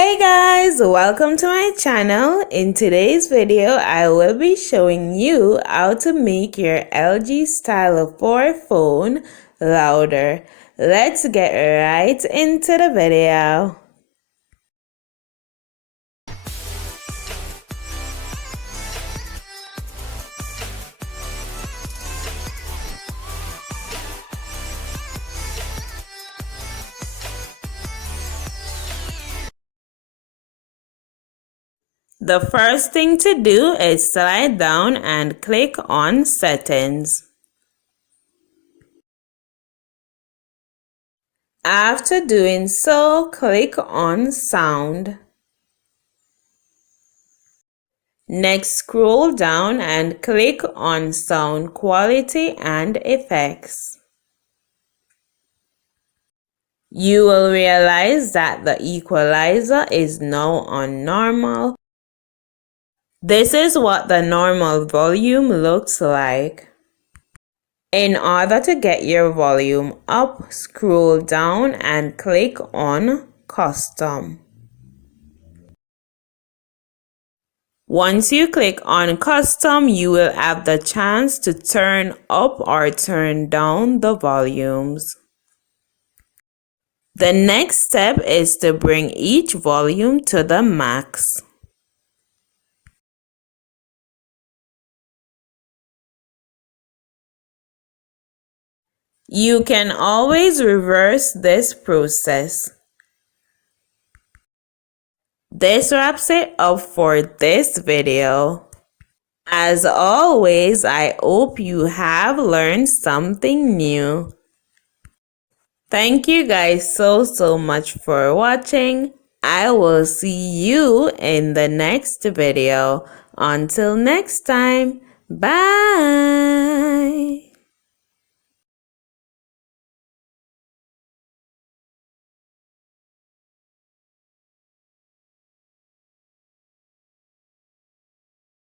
Hey guys, welcome to my channel. In today's video, I will be showing you how to make your LG Stylo 4 phone louder. Let's get right into the video. The first thing to do is slide down and click on Settings. After doing so, click on Sound. Next, scroll down and click on Sound Quality and Effects. You will realize that the equalizer is now on normal. This is what the normal volume looks like. In order to get your volume up, scroll down and click on Custom. Once you click on Custom, you will have the chance to turn up or turn down the volumes. The next step is to bring each volume to the max. You can always reverse this process. This wraps it up for this video. As always, I hope you have learned something new. Thank you guys so much for watching. I will see you in the next video. Until next time, bye!